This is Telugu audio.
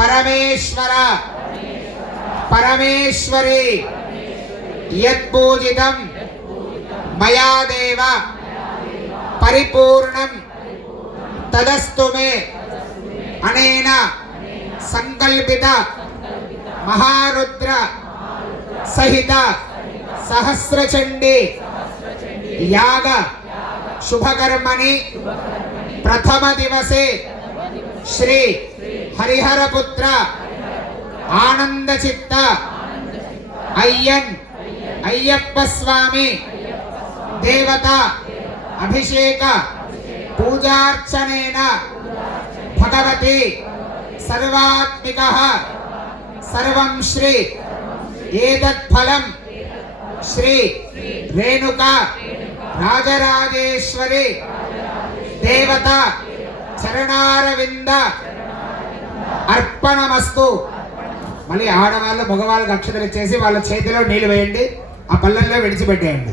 परमेश्वर परमेश्वरी यत्पूजितं मया देव परिपूर्णं तदस्तु मे अनेन संकल्पित महारुद्र सहित सहस्रचंडी याग शुभकर्मणि प्रथम दिवसे श्री हरिहरपुत्र आनंदचित्त अय्यप्प स्वामी देवता अभिषेक पूजार्चनेन भगवती सर्वात्मिकः सर्वं श्री एतत्फलं श्री रेणुका राजराजेश्वरी देवता चरणारविंद अर्पणमस्तु। మళ్ళీ ఆడవాళ్ళు మగవాళ్ళకి అక్షతలు ఇచ్చేసి వాళ్ళ చేతిలో నీళ్లు వేయండి, ఆ పళ్ళల్లో విడిచిపెట్టేయండి।